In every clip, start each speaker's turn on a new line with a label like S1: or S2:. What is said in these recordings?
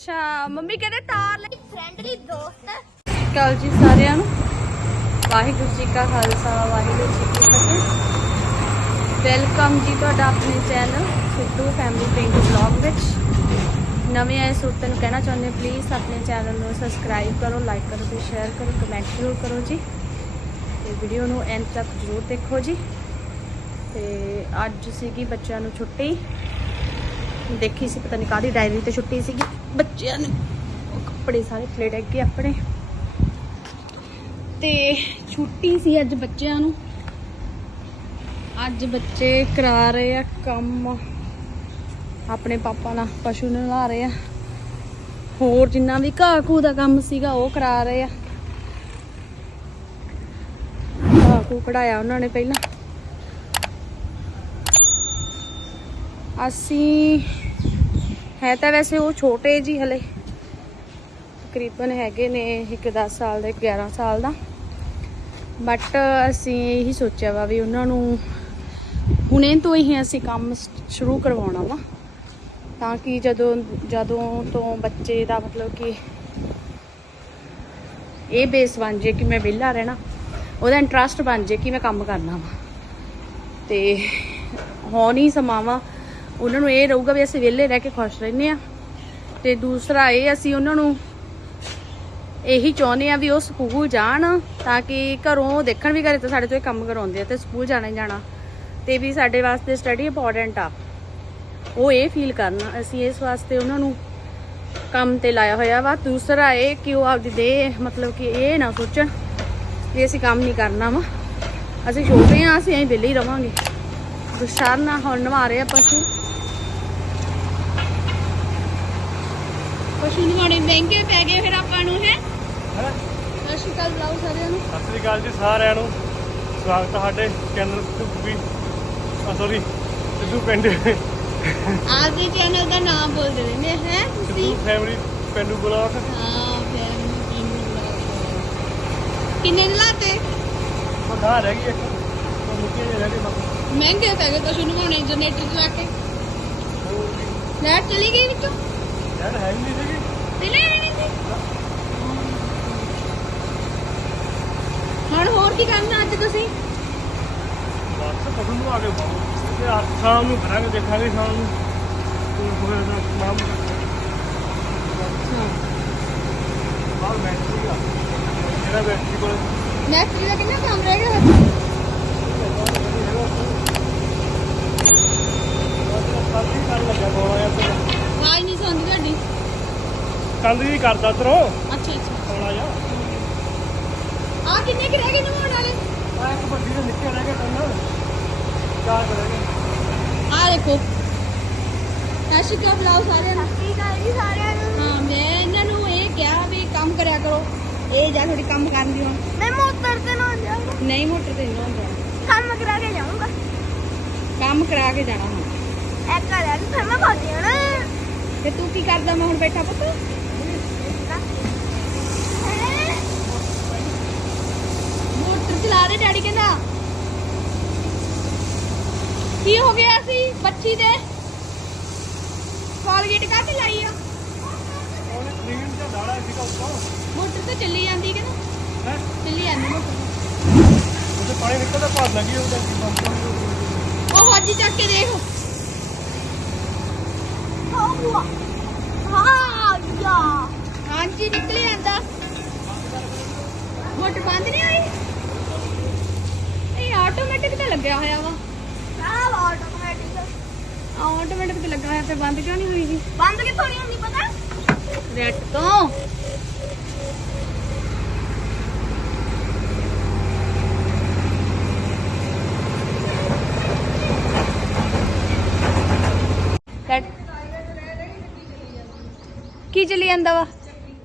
S1: अच्छा मम्मी कहते तार ले
S2: फ्रेंडली दोस्त
S1: कल जी सारिਆਂ ਨੂੰ ਵਾਹਿਗੁਰੂ ਜੀ ਕਾ ਖਾਲਸਾ ਵਾਹਿਗੁਰੂ ਜੀ ਕੀ ਫਤਿਹ। ਵੈਲਕਮ ਜੀ ਤੁਹਾਡਾ ਆਪਣੇ ਚੈਨਲ ਸਿੱਧੂ ਫੈਮਿਲੀ ਪਿੰਡ ਵਲੌਗ ਵਿੱਚ। ਨਵੇਂ ਆਏ ਸਰੋਤਿਆਂ ਨੂੰ ਕਹਿਣਾ ਚਾਹੁੰਦੇ ਪਲੀਜ਼ ਆਪਣੇ ਚੈਨਲ ਨੂੰ ਸਬਸਕ੍ਰਾਈਬ ਕਰੋ, ਲਾਈਕ ਕਰੋ ਤੇ ਸ਼ੇਅਰ ਕਰੋ, ਕਮੈਂਟ ਜ਼ਰੂਰ ਕਰੋ ਜੀ ਤੇ ਵੀਡੀਓ ਨੂੰ ਐਂਡ ਤੱਕ ਜ਼ਰੂਰ ਦੇਖੋ ਜੀ। ਤੇ ਅੱਜ ਸੀਗੀ ਬੱਚਿਆਂ ਨੂੰ ਛੁੱਟੀ, ਦੇਖੀ ਸੀ ਪਤਾ ਨਹੀਂ ਕਾਹਦੀ ਡਾਇਰੀ ਤੇ ਛੁੱਟੀ ਸੀਗੀ ਬੱਚਿਆਂ ਨੂੰ। ਕੱਪੜੇ ਸਾਰੇ ਖਲੇ ਡਿੱਗ ਗਏ ਆਪਣੇ ਤੇ ਛੁੱਟੀ ਸੀ ਅੱਜ ਬੱਚਿਆਂ ਨੂੰ। ਅੱਜ ਬੱਚੇ ਕਰਾ ਰਹੇ ਆ ਕੰਮ ਆਪਣੇ ਪਾਪਾ ਨਾਲ, ਪਸ਼ੂ ਨੂੰ ਨਲਾ ਰਹੇ ਆ, ਹੋਰ ਜਿੰਨਾ ਵੀ ਘਾਹ ਘੂ ਦਾ ਕੰਮ ਸੀਗਾ ਉਹ ਕਰਾ ਰਹੇ ਆ। ਘਾਹ ਘੂ ਕਢਾਇਆ ਉਹਨਾਂ ਨੇ ਪਹਿਲਾਂ। ਅਸੀਂ ਹੈ ਤਾਂ ਵੈਸੇ ਉਹ ਛੋਟੇ ਜੀ ਹਲੇ, ਤਕਰੀਬਨ ਹੈਗੇ ਨੇ ਇੱਕ 10 ਸਾਲ ਦਾ, 11 ਸਾਲ ਦਾ, ਬਟ ਅਸੀਂ ਇਹੀ ਸੋਚਿਆ ਵਾ ਵੀ ਉਹਨਾਂ ਨੂੰ ਹੁਣੇ ਤੋਂ ਹੀ ਅਸੀਂ ਕੰਮ ਸ਼ੁਰੂ ਕਰਵਾਉਣਾ ਵਾ, ਤਾਂ ਕਿ ਜਦੋਂ ਤੋਂ ਬੱਚੇ ਦਾ ਮਤਲਬ ਕਿ ਇਹ ਬੇਸ ਬਣ ਜੇ ਕਿ ਮੈਂ ਵਿਹਲਾ ਰਹਿਣਾ, ਉਹਦਾ ਇੰਟਰਸਟ ਬਣ ਜੇ ਕਿ ਮੈਂ ਕੰਮ ਕਰਨਾ ਵਾ। ਤੇ ਹੁਣ ਹੀ ਸਮਾਂ ਵਾ ਉਹਨਾਂ ਨੂੰ ਇਹ ਰਹੂਗਾ ਵੀ ਅਸੀਂ ਵਿਹਲੇ ਰਹਿ ਕੇ ਖੁਸ਼ ਰਹਿੰਦੇ ਆ। ਤੇ ਦੂਸਰਾ ਇਹ ਅਸੀਂ ਉਹਨਾਂ ਨੂੰ ਇਹੀ ਚਾਹੁੰਦੇ ਆ ਵੀ ਉਹ ਸਕੂਲ ਜਾਣ, ਤਾਂ ਕਿ ਘਰੋਂ ਦੇਖਣ ਵੀ ਘਰੇ ਤਾਂ ਸਾਡੇ ਤੋਂ ਇਹ ਕੰਮ ਕਰਾਉਂਦੇ ਆ ਤੇ ਸਕੂਲ ਜਾਣਾ ਹੀ ਜਾਣਾ, ਤੇ ਵੀ ਸਾਡੇ ਵਾਸਤੇ ਸਟੱਡੀ ਇੰਪੋਰਟੈਂਟ ਆ, ਉਹ ਇਹ ਫੀਲ ਕਰਨ। ਅਸੀਂ ਇਸ ਵਾਸਤੇ ਉਹਨਾਂ ਨੂੰ ਕੰਮ ਤੇ ਲਾਇਆ ਹੋਇਆ ਵਾ। ਦੂਸਰਾ ਇਹ ਕਿ ਉਹ ਆਪਦੀ ਦੇ ਮਤਲਬ ਕਿ ਇਹ ਨਾ ਸੋਚਣ ਵੀ ਅਸੀਂ ਕੰਮ ਨਹੀਂ ਕਰਨਾ ਵਾ, ਅਸੀਂ ਛੋਟੇ ਆ, ਅਸੀਂ ਐਂ ਵਿਹਲੇ ਹੀ ਰਵਾਂਗੇ। ਦੁਸ਼ਾਰ ਨਾ ਹੁਣ ਨਵਾ ਰਹੇ ਆ ਪਸ਼ੂ ਨਵਾਉਣੇ ਮਹਿੰਗੇ ਪੈ ਗਏ ਫਿਰ ਆਪਾਂ ਨੂੰ। ਹੈ ਸਤਿ ਸ਼੍ਰੀ ਅਕਾਲ ਬੁਲਾਓ ਸਾਰਿਆਂ ਨੂੰ।
S3: ਸਤਿ ਸ਼੍ਰੀ ਅਕਾਲ ਜੀ ਸਾਰਿਆਂ ਨੂੰ, ਸਵਾਗਤ ਹੈ ਸਾਡੇ ਚੈਨਲ ਸਿੱਧੂ ਸੌਰੀ ਸਿੱਧੂ ਪਿੰਡ
S1: ਆਪਦੇ ਚੈਨਲ ਦਾ ਨਾਮ ਬੋਲ ਦੇ ਨੇ ਹੈ ਤੁਸੀਂ,
S3: ਸਿੱਧੂ ਫੈਮਿਲੀ ਪਿੰਡੂ ਬਲੌਗ।
S1: ਹਾਂ ਫੈਮਿਲੀ ਪਿੰਡੂ ਬਲੌਗ। ਕਿੰਨੇ ਲਾਤੇ?
S3: ਪਤਾ ਰਹਿ ਗਈ ਇੱਕ ਮੁੱਕੇ ਜਿਹੇ ਰਹਿ ਗਏ ਬਸ।
S1: ਮਹਿੰਗੇ ਪੈ ਗਏ ਪਸ਼ੂ ਨਵਾਉਣੇ ਜਨਰੇਟਰ ਚਲਾ ਕੇ। ਲਾਈਟ ਚਲੀ ਗਈ ਵਿੱਚੋਂ,
S3: ਯਾਰ ਹੈ ਹੀ ਨਹੀਂ ਸੀਗੀ
S1: ਪਹਿਲੇ ਆਈ ਨਹੀਂ ਸੀ। ਹੁਣ ਹੋਰ ਕੀ ਕਰਨਾ ਅੱਜ ਤੁਸੀਂ?
S3: ਬਸ ਪਸ਼ੂ ਨੂੰ ਆ ਕੇ ਬਾਹਰ ਤੇ ਸ਼ਾਮ ਨੂੰ ਕਰਾਂਗੇ, ਦੇਖਾਂਗੇ ਸ਼ਾਮ ਨੂੰ ਕੋਈ ਦਾ ਨਾਮ ਬਾਹਰ ਬੈਠੀ ਆ ਜਿਹੜਾ ਬੈਠੀ ਕੋਲ
S1: ਨੈਕਸਟ ਦਾ ਕਿੰਨਾ ਕੰਮ ਰਹਿ ਗਿਆ?
S3: ਸਾਡੀ ਕਰਨ ਲੱਗਾ ਕੋਲ ਆਇਆ ਤੇ
S1: ਆਵਾਜ਼ ਨਹੀਂ ਸੁਣਦੀ ਤੁਹਾਡੀ।
S3: ਕੰਦ ਵੀ ਕਰਦਾ ਉਧਰੋਂ
S1: ਅੱਛਾ ਅੱਛਾ।
S3: ਥੋੜਾ ਜਿਹਾ
S1: ਆ ਕਿੰਨੇ ਕਿ ਰਹਿ ਗਏ ਨਵਾਉਣ ਵਾਲੇ?
S3: ਆ ਇੱਕ ਵੱਡੀ ਦੇ ਨਿੱਕੇ ਰਹਿ ਗਏ ਤੈਨੂੰ ਚਾਰ ਰਹਿ ਗਏ।
S1: ਆ ਦੇਖੋ ਸਤਿ ਸ਼੍ਰੀ ਅਕਾਲ ਬੁਲਾਓ ਸਾਰਿਆਂ ਨੂੰ।
S2: ਸਤਿ ਸ਼੍ਰੀ ਅਕਾਲ ਜੀ ਸਾਰਿਆਂ ਨੂੰ।
S1: ਹਾਂ ਮੈਂ ਇਹਨਾਂ ਨੂੰ ਇਹ ਕਿਹਾ ਵੀ ਕੰਮ ਕਰਿਆ ਕਰੋ, ਇਹ ਜਾਂ ਥੋੜੀ ਕੰਮ ਕਰਨ ਦੀ ਹੁਣ।
S2: ਮੈਂ ਮੋਟਰ ਤੇ ਨਾ ਜਾਊਂਗਾ,
S1: ਨਹੀਂ ਮੋਟਰ ਤੇ ਨਹੀਂ ਹੁੰਦਾ,
S2: ਕੰਮ ਕਰਾ ਕੇ ਜਾਊਂਗਾ।
S1: ਕੰਮ ਕਰਾ ਕੇ ਜਾਣਾ ਹੁਣ।
S2: ਇੱਕ ਕਰਿਆ ਵੀ ਫਿਰ ਮੈਂ ਖਾਦੀ ਹਾਂ ਨਾ।
S1: ਤੇ ਤੂੰ ਕੀ ਕਰਦਾ? ਮੈਂ ਹੁਣ ਬੈਠਾ ਪੁੱਤ। ਮੋਟਰ ਚਲਾ ਰਹੇ ਡੈਡੀ ਕਹਿੰਦਾ। ਕੀ ਹੋ ਗਿਆ ਸੀ ਬੱਚੀ ਦੇ? ਕੋਲਗੇਟ ਕਾਹਤੇ ਲਾਈ ਆ?
S3: ਉਹਨੇ ਕਲੀਨ ਤੇ ਦਾੜਾ ਸੀਗਾ ਉੱਤੋਂ
S1: ਮੋਟਰ ਤਾਂ ਚੱਲੀ ਜਾਂਦੀ ਕਿ ਨਾ?
S3: ਹੈ
S1: ਚੱਲੀ ਜਾਂਦੀ ਮੋਟਰ।
S3: ਉਹਦੇ ਪਾਣੀ ਨਿਕਲਦਾ ਭਾਰ ਲੱਗੀ ਉਹਦਾ ਕੀ ਬੰਦ
S1: ਉਹ ਹੱਜੀ ਚੱਕ ਕੇ ਦੇਖ।
S2: ਹਾਂ ਯਾ
S1: ਹਾਂਜੀ ਨਿਕਲ ਜਾਂਦਾ। ਮੋਟਰ ਬੰਦ ਨਹੀਂ ਹੋਈ? ਇਹ ਆਟੋਮੈਟਿਕ ਤੇ ਲੱਗਿਆ ਹੋਇਆ ਵਾ।
S2: ਆਹ ਆਟੋਮੈਟਿਕ
S1: ਆਟੋਮੈਟਿਕ ਤੇ ਲੱਗਾ ਹੋਇਆ ਤੇ ਬੰਦ ਕਿਉਂ ਨਹੀਂ ਹੋਈ ਜੀ?
S2: ਬੰਦ ਕਿੱਥੋਂ ਨਹੀਂ ਹੁੰਦੀ ਪਤਾ?
S1: ਰੈਟ ਤੋਂ ਕੀ ਚਲੀ ਜਾਂਦਾ ਵਾ?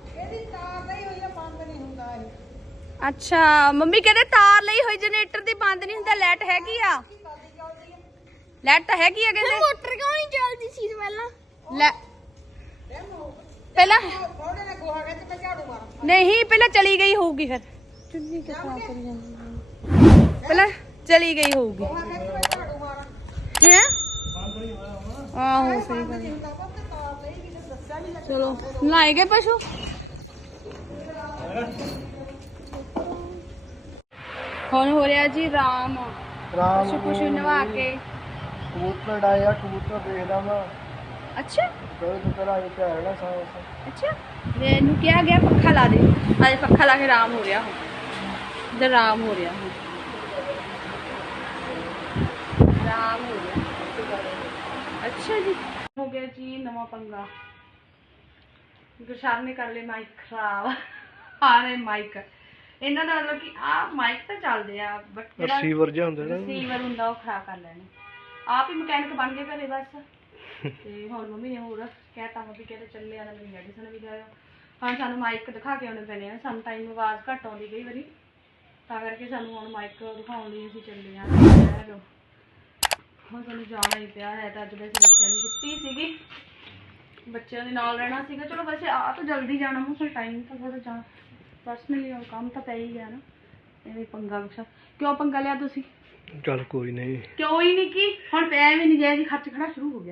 S1: ਅੱਛਾ ਮੰਮੀ ਕਹਿੰਦੇ ਤਾਰ ਲਈ ਹੋਈ ਜਨਰੇਟਰ ਦੀ ਬੰਦ ਨਹੀਂ ਹੁੰਦਾ। ਲਾਈਟ ਹੈਗੀ ਆ, ਲਾਈਟ ਤਾਂ ਹੈਗੀ ਆ ਕਹਿੰਦੇ।
S2: ਮੋਟਰ ਕਿਉਂ ਨਹੀਂ ਚੱਲਦੀ ਸੀ ਪਹਿਲਾਂ?
S1: ਲੈ ਪਹਿਲਾਂ ਨਹੀਂ, ਪਹਿਲਾਂ ਚਲੀ ਗਈ ਹੋਊਗੀ, ਫਿਰ ਚੁੰਨੀ ਕਿਸ ਤਰ੍ਹਾਂ ਕਰੀ ਜਾਂਦੀ, ਪਹਿਲਾਂ ਚਲੀ ਗਈ ਹੋਊਗੀ ਹੈ। ਆਹੋ ਸਹੀ ਗੱਲ। ਚਲੋ ਨਹਾਏ ਗਏ ਪਸ਼ੂ। ਹੁਣ ਹੋ ਰਿਹਾ ਜੀ ਰਾਮ ਪਸ਼ੂ ਪਸ਼ੂ ਨਵਾ ਕੇ।
S3: ਕਬੂਤਰ ਡਾਇਆ, ਕਬੂਤਰ ਦੇਖਦਾ ਮੈਂ।
S1: ਅੱਛਾ
S3: ਕੋਈ ਤੋਂ ਪਹਿਲਾਂ ਇਹ ਪਿਆ ਰਹਿਣਾ ਸਾਰਾ।
S1: ਅੱਛਾ ਮੈਨੂੰ ਕਿਹਾ ਗਿਆ ਪੱਖਾ ਲਾ ਦੇ, ਅੱਜ ਪੱਖਾ ਲਾ ਕੇ ਆਰਾਮ ਹੋ ਰਿਹਾ ਹੁਣ, ਇਧਰ ਆਰਾਮ ਹੋ ਰਿਹਾ ਹੁਣ, ਆਰਾਮ ਹੋ ਰਿਹਾ। ਅੱਛਾ ਜੀ ਹੋ ਗਿਆ ਜੀ ਨਵਾਂ ਪੰਗਾ। ਗੁਰਸ਼ਾਨ ਨੇ ਕਰ ਲਏ ਮਾਈਕ ਖਰਾਬ। ਆ ਰਹੇ ਮਾਈਕ ਇਹਨਾਂ ਦਾ ਮਤਲਬ ਕਿ ਆਹ ਮਾਈਕ ਤਾਂ ਚੱਲਦੇ ਆ ਬਟ ਜਿਹੜਾ
S3: ਰਿਸੀਵਰ ਜਿਹਾ ਹੁੰਦਾ ਨਾ,
S1: ਰਿਸੀਵਰ ਹੁੰਦਾ ਉਹ ਖਰਾਬ ਕਰ ਲੈਣੇ। ਆਪ ਹੀ ਮਕੈਨਿਕ ਬਣ ਗਏ ਘਰੇ ਬਸ। ਤੇ ਹੁਣ ਮੰਮੀ ਨੇ ਹੋਰ ਕਹਿਤਾ ਮੰਮੀ ਕਹਿੰਦੇ ਚੱਲੇ ਆ ਨਾ, ਮੇਰੀ ਮੈਡੀਸਨ ਵੀ ਲਿਆਇਆ। ਹੁਣ ਸਾਨੂੰ ਮਾਈਕ ਦਿਖਾ ਕੇ ਆਉਣੇ ਪੈਣੇ ਆ, ਸਮ ਟਾਈਮ ਆਵਾਜ਼ ਘੱਟ ਆਉਂਦੀ ਕਈ ਵਾਰੀ, ਤਾਂ ਕਰਕੇ ਸਾਨੂੰ ਹੁਣ ਮਾਈਕ ਦਿਖਾਉਣ ਲਈ ਅਸੀਂ ਚੱਲੇ ਆ। ਹੁਣ ਸਾਨੂੰ ਜਾਣਾ ਹੀ ਪਿਆ ਹੈ। ਤਾਂ ਅੱਜ ਵੈਸੇ ਬੱਚਿਆਂ ਦੀ ਛੁੱਟੀ ਸੀਗੀ, ਬੱਚਿਆਂ ਦੇ ਨਾਲ ਰਹਿਣਾ ਸੀਗਾ। ਚਲੋ ਵੈਸੇ ਆ ਤਾਂ ਜਲਦੀ ਜਾਣਾ, ਫਿਰ ਟਾਈਮ ਤਾਂ ਥੋੜਾ ਜਾ ਪਰਸਨਲੀ ਕੰਮ ਤਾਂ ਪੈ ਹੀ ਗਿਆ ਨਾ। ਐਵੇਂ ਪੰਗਾ ਵਿਛਾ ਕਿਉਂ ਪੰਗਾ ਲਿਆ ਤੁਸੀਂ?
S3: ਚੱਲ ਕੋਈ ਨਹੀਂ,
S1: ਕਿਉਂ ਹੀ ਨਹੀਂ ਕੀ ਹੁਣ ਪਿਆ ਵੀ ਨਹੀਂ ਜਾਇਜ਼ ਖਰਚ ਖੜਾ ਸ਼ੁਰੂ ਹੋ ਗਿਆ।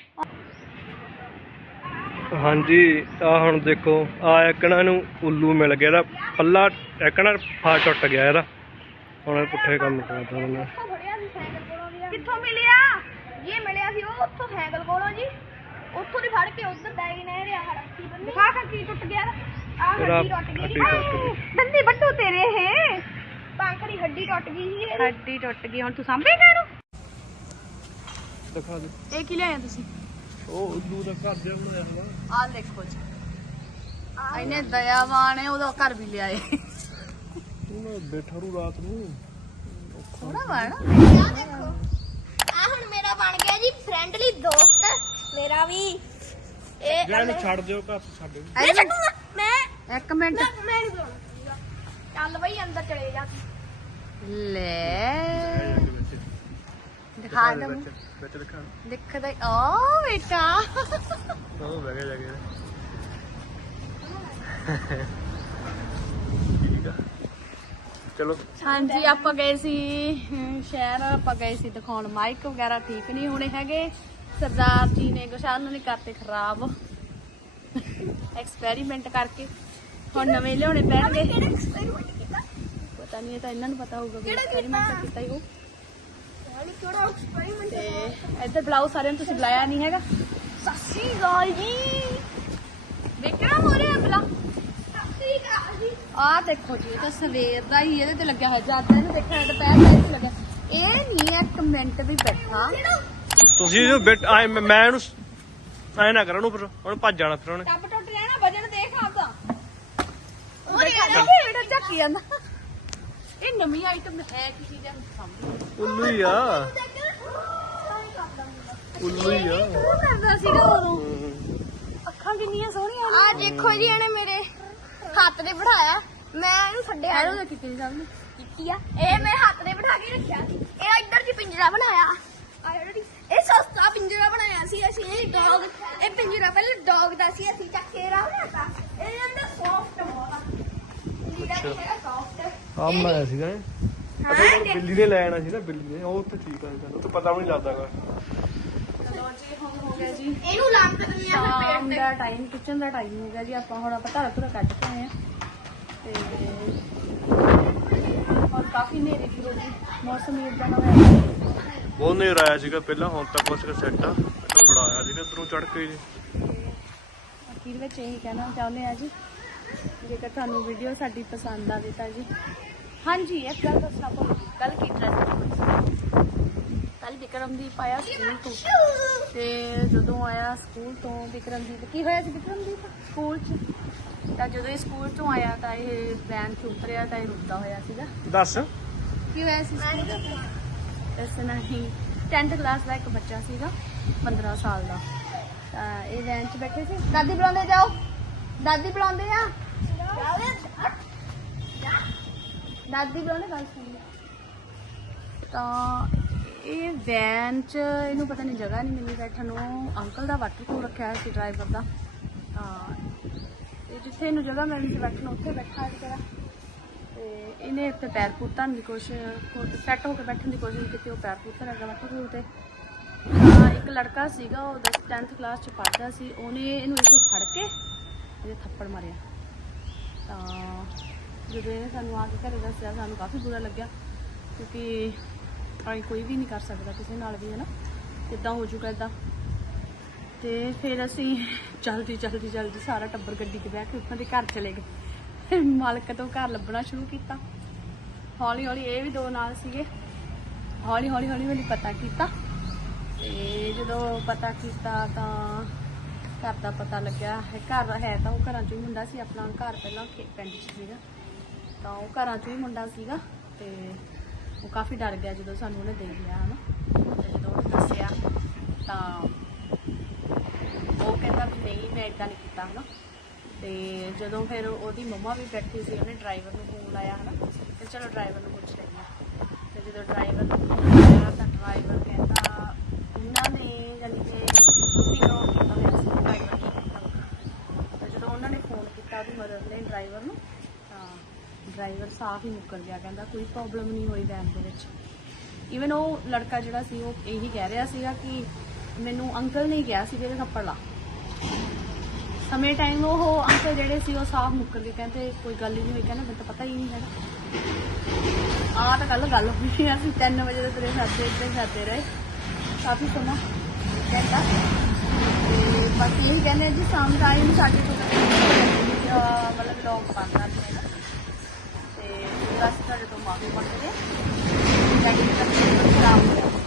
S3: ਹਾਂਜੀ ਆ ਹੁਣ ਦੇਖੋ ਆ ਇੱਕਣਾ ਨੂੰ ਉੱਲੂ ਮਿਲ ਗਿਆ, ਇਹਦਾ ਪੱਲਾ ਇੱਕਣਾ ਫਾ ਟੁੱਟ ਗਿਆ ਇਹਦਾ। ਹੁਣ ਪੁੱਠੇ ਕੰਮ ਕਰਦਾ ਉਹਨੇ।
S2: ਕਿੱਥੋਂ ਮਿਲਿਆ? ਇਹ ਮਿਲਿਆ ਸੀ ਉਹ ਉੱਥੋਂ ਸਾਈਕਲ ਕੋਲੋਂ ਜੀ, ਉੱਥੋਂ ਦੀ ਫੜ ਕੇ ਉੱਧਰ ਬੈ ਗਈ ਨਾ ਰਿਹਾ ਹੜਕੀ ਬੰਨੀ। ਦਿਖਾ ਕੇ ਕੀ ਟੁੱਟ ਗਿਆ? ਆਹ ਹੱਡੀ ਟੁੱਟ ਗਈ। ਦੰਦੀ ਵੱਟੂ ਤੇਰੇ ਇਹ ਪੰਖ ਦੀ ਹੱਡੀ ਟੁੱਟ ਗਈ ਸੀ।
S1: ਹੱਡੀ ਟੁੱਟ ਗਈ। ਹੁਣ ਤੂੰ ਸਾਂਭੇਗਾ ਇਹਨੂੰ?
S3: ਦਿਖਾ ਦੇ
S1: ਇਹ ਕੀ ਲਿਆਇਆ ਤੁਸੀਂ?
S3: ਉਹ ਉੱਲੂ ਦਾ ਘਰ ਜਿਹਾ ਬਣਾਇਆ ਹੋਇਆ।
S1: ਆਹ ਦੇਖੋ ਜੀ, ਇਹਨੇ ਦਇਆਵਾਨ ਹੈ ਉਹਦਾ ਘਰ ਵੀ ਲਿਆਏ।
S3: ਉਹ ਬੈਠਾ ਰੂ ਰਾਤ ਨੂੰ
S1: ਥੋੜਾ ਵਾ ਨਾ।
S2: ਆ ਦੇਖੋ ਆ ਹੁਣ ਮੇਰਾ ਬਣ ਗਿਆ ਜੀ ਫਰੈਂਡਲੀ ਦੋਸਤ ਮੇਰਾ ਵੀ। ਇਹ
S3: ਇਹਨੂੰ ਛੱਡ ਦਿਓ ਘਰ ਛੱਡ ਦਿਓ।
S2: ਮੈਂ ਛੱਡੂਗਾ ਮੈਂ
S1: ਇੱਕ ਮਿੰਟ
S2: ਮੈਂ ਨਹੀਂ ਬੁਲਾਉਣਾ। ਚੱਲ ਬਈ ਅੰਦਰ ਚਲੇ ਜਾ।
S1: ਲੈ ਦਿਖਾ ਦਮ
S3: ਵਿੱਚ ਦਿਖਾ।
S1: ਦਿਖਦਾ ਓ ਬੇਟਾ।
S3: ਉਹ ਬਹਿ ਗਿਆ ਜਾ ਕੇ। ਠੀਕ ਆ ਚਲੋ।
S1: ਹਾਂਜੀ ਆਪਾਂ ਗਏ ਸੀ ਸ਼ਹਿਰ, ਆਪਾਂ ਗਏ ਸੀ ਦਿਖਾਉਣ। ਮਾਈਕ ਵਗੈਰਾ ਠੀਕ ਨਹੀਂ ਹੋਣੇ ਹੈਗੇ। ਸਰਦਾਰ ਜੀ ਨੇ ਗੁਸ਼ਾਨ ਨੇ ਕਰਤੇ ਖਰਾਬ ਐਕਸਪੈਰੀਮੈਂਟ ਕਰਕੇ। ਹੁਣ ਨਵੇਂ ਲਿਆਉਣੇ ਪੈਣਗੇ।
S2: ਕਿਹੜਾ ਐਕਸਪੈਰੀਮੈਂਟ ਕੀਤਾ?
S1: ਪਤਾ ਨਹੀਂ, ਇਹ ਤਾਂ ਇਹਨਾਂ ਨੂੰ ਪਤਾ ਹੋਊਗਾ ਵੀ
S2: ਕਿਹੜਾ
S1: ਐਕਸਪੈਰੀਮੈਂਟ ਕੀਤਾ ਹੀ ਉਹ।
S2: ਯਾਨੀ ਕਿਹੜਾ ਐਕਸਪੈਰੀਮੈਂਟ?
S1: ਤੇ ਇੱਧਰ ਬੁਲਾਓ ਸਾਰਿਆਂ ਨੂੰ, ਤੁਸੀਂ ਬੁਲਾਇਆ ਨਹੀਂ ਹੈਗਾ।
S2: ਸਤਿ ਸ਼੍ਰੀ ਅਕਾਲ ਜੀ।
S1: ਵੇਖਣਾ ਹੋ ਰਿਹਾ ਬੁਲਾ।
S2: ਸਤਿ ਸ਼੍ਰੀ ਅਕਾਲ ਜੀ।
S1: ਆਹ ਦੇਖੋ ਜੀ, ਇਹ ਤਾਂ ਸਵੇਰ ਦਾ ਹੀ ਇਹਦੇ ਤੇ ਲੱਗਿਆ ਹੋਇਆ। ਜਦ ਇਹਨੂੰ ਦੇਖਿਆ ਦੁਪਹਿਰ ਦਾ ਇਹਦੇ ਤੇ ਲੱਗਿਆ। ਇਹ ਨਹੀਂ ਇੱਕ ਮਿੰਟ ਵੀ ਬੈਠਾ।
S3: ਤੁਸੀਂ ਜੋ ਮੈਂ ਇਹਨੂੰ ਐ ਨਾ ਕਰਨ ਫਿਰ ਹੁਣ ਭੱਜ ਜਾਣਾ ਫਿਰ ਉਹਨੇ।
S1: ਟੱਬ ਟੁੱਟ ਜਾਣਾ, ਵਜਨ ਦੇਖ ਆਪਦਾ।
S2: ਉਹ
S1: ਬੇਟਾ ਝੱਕੀ ਜਾਂਦਾ। ਇਹ ਨਵੀਂ ਆਈਟਮ ਹੈ ਕੀ ਚੀਜ਼ ਹੈ ਸਮਝ।
S3: ਉੱਲੂ ਹੀ ਆ, ਉੱਲੂ ਹੀ ਆ।
S1: ਉਹ ਕਰਦਾ ਸੀਗਾ ਉਦੋਂ। ਅੱਖਾਂ ਕਿੰਨੀਆਂ ਸੋਹਣੀਆਂ ਨੇ।
S2: ਆ ਦੇਖੋ ਜੀ ਇਹਨੇ ਮੇਰੇ ਹੱਥ ਤੇ ਬਿਠਾਇਆ, ਮੈਂ ਇਹਨੂੰ ਛੱਡਿਆ
S1: ਐਰੋ ਦਾ ਕਿਤੇ ਸਾਹਮਣੇ
S2: ਕੀਤੀ ਆ। ਇਹ ਮੇਰੇ ਹੱਥ ਤੇ ਬਿਠਾ ਕੇ ਰੱਖਿਆ ਸੀ। ਇਹ ਇੱਧਰ ਦੀ ਪਿੰਜਰਾ ਬਣਾਇਆ ਆ ਜਿਹੜੀ ਇਹ ਸਸਤਾ ਪਿੰਜਰਾ ਬਣਾਇਆ ਸੀ ਅਸੀਂ। ਇਹ ਪਿੰਜਰਾ ਪਹਿਲੇ ਡੌਗ ਦਾ ਸੀ, ਅਸੀਂ ਚੱਕ ਕੇ ਰੱਖਿਆ। ਇਹਦੇ ਅੰਦਰ ਸੌਫਟ ਬਹੁਤ ਆ। ਜਿਹੜਾ ਕਿ ਹੈਗਾ ਸੌਫਟ।
S3: ਆ ਮੈਂ ਸੀਗਾ ਬਿੱਲੀ ਨੇ ਲੈ ਆਣਾ ਸੀ ਨਾ, ਬਿੱਲੀ ਨੇ। ਉਹ ਤਾਂ ਠੀਕ ਆ, ਉਹ ਤਾਂ ਪਤਾ ਵੀ ਨਹੀਂ ਲੱਗਦਾਗਾ।
S1: ਚਲੋ ਜੀ ਹੁਣ ਹੋ ਗਿਆ ਜੀ
S2: ਇਹਨੂੰ ਲੰਮ ਤੇ ਦੁਨੀਆ ਦੇ
S1: ਸ਼ਾਮ
S2: ਪੇਟ
S1: ਦਾ ਟਾਈਮ, ਕਿਚਨ ਦਾ ਟਾਈਮ ਹੋ ਗਿਆ ਜੀ। ਆਪਾਂ ਹੁਣ ਆਪਾਂ ਧਾਰਾ ਧੁਰਾ ਕੱਢ ਕੇ ਆਏ ਆ ਤੇ ਹੁਣ ਕਾਫੀ ਹਨੇਰੀ ਵੀ ਹੋ ਗਈ, ਮੌਸਮ ਇਦਾਂ ਦਾ ਹੋਇਆ।
S3: ਬਹੁਤ ਨੇਰਾ ਆਇਆ ਸੀਗਾ ਪਹਿਲਾਂ, ਹੁਣ ਤਾਂ ਕੁਛ ਸੈੱਟ ਆ। ਪਹਿਲਾਂ ਬੜਾ ਆਇਆ ਸੀਗਾ ਇੱਧਰੋਂ ਚੜ ਕੇ ਜੀ।
S1: ਅਖੀਰ ਵਿੱਚ ਇਹੀ ਕਹਿਣਾ ਚਾਹੁੰਦੇ ਆ ਜੀ, ਜੇਕਰ ਤੁਹਾਨੂੰ ਵੀਡੀਓ ਸਾਡੀ ਪਸੰਦ ਆਵੇ ਤਾਂ ਜੀ। ਹਾਂਜੀ ਇੱਕ ਗੱਲ ਦੱਸਣਾ ਭੁੱਲ ਗਈ, ਕੱਲ ਕੀ ਡਰੈਸ ਕੱਲ ਵਿਕਰਮਦੀਪ ਆਇਆ ਸਕੂਲ ਤੋਂ, ਤੇ ਜਦੋਂ ਆਇਆ ਸਕੂਲ ਤੋਂ ਵਿਕਰਮਦੀਪ ਕੀ ਹੋਇਆ ਸੀ? ਵਿਕਰਮਦੀਪ ਸਕੂਲ 'ਚ ਤਾਂ ਜਦੋਂ ਇਹ ਸਕੂਲ ਤੋਂ ਆਇਆ ਤਾਂ ਇਹ ਵੈਨ 'ਚ ਉਤਰਿਆ ਤਾਂ ਇਹ ਰੁੱਦਾ ਹੋਇਆ ਸੀਗਾ।
S3: ਦੱਸ
S1: ਕੀ ਹੋਇਆ ਸੀ? ਇਸ ਨਹੀਂ 10th ਕਲਾਸ ਦਾ ਇੱਕ ਬੱਚਾ ਸੀਗਾ 15 ਸਾਲ ਦਾ, ਤਾਂ ਇਹ ਵੈਨ 'ਚ ਬੈਠੇ ਸੀ। ਦਾਦੀ ਬੁਲਾਉਂਦੇ ਜਾਓ, ਦਾਦੀ ਬੁਲਾਉਂਦੇ ਆ, ਦਾਦੀ ਬੁਲਾਉਂਦੇ ਗੱਲ ਸੁਣ। ਤਾਂ ਇਹ ਵੈਨ 'ਚ ਇਹਨੂੰ ਪਤਾ ਨਹੀਂ ਜਗ੍ਹਾ ਨਹੀਂ ਮਿਲੀ ਬੈਠਣ ਨੂੰ। ਅੰਕਲ ਦਾ ਵਾਟਰ ਕੂਲਰ ਰੱਖਿਆ ਹੋਇਆ ਸੀ ਡਰਾਈਵਰ ਦਾ, ਤਾਂ ਤੇ ਜਿੱਥੇ ਇਹਨੂੰ ਜਗ੍ਹਾ ਮਿਲਣੀ ਸੀ ਬੈਠਣ ਉੱਥੇ ਬੈਠਾ ਵਿਚਾਰਾ। ਤੇ ਇਹਨੇ ਉੱਤੇ ਪੈਰ ਪੁੱਟਣ ਦੀ ਕੋਸ਼ਿਸ਼, ਸੈੱਟ ਹੋ ਕੇ ਬੈਠਣ ਦੀ ਕੋਸ਼ਿਸ਼ ਕੀਤੀ, ਉਹ ਪੈਰ ਪੁੱਟਣ ਲੱਗਾ ਵਾਟਰ ਕੂਲਰ ਤੇ। ਤਾਂ ਇੱਕ ਲੜਕਾ ਸੀਗਾ, ਉਹ 10th ਕਲਾਸ 'ਚ ਪੜ੍ਹਦਾ ਸੀ, ਉਹਨੇ ਇਹਨੂੰ ਇੱਥੋਂ ਫੜ ਕੇ ਇਹਦੇ ਥੱਪੜ ਮਾਰਿਆ। ਤਾਂ ਜਦੋਂ ਇਹਨੇ ਸਾਨੂੰ ਆ ਕੇ ਘਰੇ ਦੱਸਿਆ, ਸਾਨੂੰ ਕਾਫੀ ਬੁਰਾ ਲੱਗਿਆ, ਕਿਉਂਕਿ ਕੋਈ ਵੀ ਨਹੀਂ ਕਰ ਸਕਦਾ ਕਿਸੇ ਨਾਲ ਵੀ, ਹੈ ਨਾ, ਕਿੱਦਾਂ ਹੋ ਜੂਗਾ ਇੱਦਾਂ। ਤੇ ਫਿਰ ਅਸੀਂ ਜਲਦੀ ਸਾਰਾ ਟੱਬਰ ਗੱਡੀ 'ਚ ਬਹਿ ਕੇ ਉਹਨਾਂ ਦੇ ਘਰ ਚਲੇ ਗਏ। ਮਾਲਕ ਤੋਂ ਘਰ ਲੱਭਣਾ ਸ਼ੁਰੂ ਕੀਤਾ। ਹੌਲੀ ਇਹ ਵੀ 2 ਨਾਲ ਸੀਗੇ। ਹੌਲੀ ਹੌਲੀ ਪਤਾ ਕੀਤਾ, ਤੇ ਜਦੋਂ ਪਤਾ ਕੀਤਾ ਤਾਂ ਘਰ ਦਾ ਪਤਾ ਲੱਗਿਆ। ਘਰ ਹੈ ਤਾਂ ਉਹ ਘਰਾਂ 'ਚੋਂ ਹੀ ਮੁੰਡਾ ਸੀ, ਆਪਣਾ ਘਰ ਪਹਿਲਾਂ ਪਿੰਡ 'ਚ ਸੀਗਾ, ਤਾਂ ਉਹ ਘਰਾਂ 'ਚੋਂ ਹੀ ਮੁੰਡਾ ਸੀਗਾ। ਤੇ ਉਹ ਕਾਫੀ ਡਰ ਗਿਆ ਜਦੋਂ ਸਾਨੂੰ ਉਹਨੇ ਦੇਖ ਲਿਆ, ਹੈ ਨਾ। ਤੇ ਜਦੋਂ ਉਹਨੇ ਦੱਸਿਆ ਤਾਂ ਉਹ ਕਹਿੰਦਾ ਵੀ ਨਹੀਂ, ਮੈਂ ਇੱਦਾਂ ਨਹੀਂ ਕੀਤਾ, ਹੈ ਨਾ। ਤੇ ਜਦੋਂ ਫਿਰ ਉਹਦੀ ਮੰਮਾ ਵੀ ਬੈਠੀ ਸੀ, ਉਹਨੇ ਡਰਾਈਵਰ ਨੂੰ ਫੋਨ ਲਾਇਆ, ਹੈ ਨਾ, ਤੇ ਚਲੋ ਡਰਾਈਵਰ ਨੂੰ ਪੁੱਛ ਲੈਂਦੇ ਹਾਂ। ਤੇ ਜਦੋਂ ਡਰਾਈਵਰ ਨੂੰ ਫੋਨ ਲਾਇਆ ਤਾਂ ਡਰਾਈਵਰ ਕਹਿੰਦਾ ਉਹਨਾਂ ਨੇ ਯਾਨੀ ਕਿ ਸਪੀਕਰ ਔਨ ਕੀਤਾ ਹੋਇਆ ਸੀ, ਡਰਾਈਵਰ ਕੀ ਕੀਤਾ। ਤੇ ਜਦੋਂ ਉਹਨਾਂ ਨੇ ਫੋਨ ਕੀਤਾ ਉਹਦੀ ਮਦਰ ਨੇ ਡਰਾਈਵਰ ਨੂੰ, ਤਾਂ ਡਰਾਈਵਰ ਸਾਫ਼ ਹੀ ਮੁੱਕਰ ਗਿਆ, ਕਹਿੰਦਾ ਕੋਈ ਪ੍ਰੋਬਲਮ ਨਹੀਂ ਹੋਈ ਵੈਨ ਦੇ ਵਿੱਚ। ਈਵਨ ਉਹ ਲੜਕਾ ਜਿਹੜਾ ਸੀ ਉਹ ਇਹੀ ਕਹਿ ਰਿਹਾ ਸੀਗਾ ਕਿ ਮੈਨੂੰ ਅੰਕਲ ਨੇ ਕਿਹਾ ਸੀ ਕਿ ਥੱਪੜ ਲਾ। ਸਮੇਂ ਟਾਈਮ ਉਹ ਅੰਕਲ ਜਿਹੜੇ ਸੀ ਉਹ ਸਾਫ਼ ਮੁੱਕਰ ਗਏ, ਕਹਿੰਦੇ ਕੋਈ ਗੱਲ ਹੀ ਨਹੀਂ ਹੋਈ, ਕਹਿੰਦਾ ਮੈਨੂੰ ਤਾਂ ਪਤਾ ਹੀ ਨਹੀਂ ਹੈਗਾ। ਆਹ ਤਾਂ ਗੱਲ ਹੋਈ, ਅਸੀਂ 3 ਵਜੇ ਦੇ ਤੁਰੇ ਫਿਰਦੇ ਰਹੇ ਕਾਫੀ ਸਮਾਂ ਕਹਿੰਦਾ। ਤੇ ਬਾਕੀ ਇਹੀ ਕਹਿੰਦੇ ਜੀ ਸ਼ਾਮ ਟਾਈਮ ਸਾਡੇ ਤੋਂ ਮਤਲਬ ਵਲੌਗ ਬਣਦਾ ਨਹੀਂ ਹੈਗਾ, ਤੇ ਬਸ ਤੁਹਾਡੇ ਤੋਂ ਮਾਫੀ ਮੰਗਦੇ ਖਰਾਬ ਹੋ ਗਿਆ।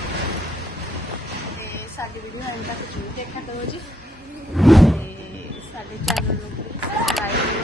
S1: ਤੇ ਸਾਡੀ ਵੀਡੀਓ ਐਂਡ ਤੱਕ ਜ਼ਰੂਰ ਦੇਖਿਆ ਕਰੋ ਜੀ, ਤੇ ਸਾਡੇ ਚੈਨਲ ਨੂੰ ਸਬਸਕ੍ਰਾਈਬ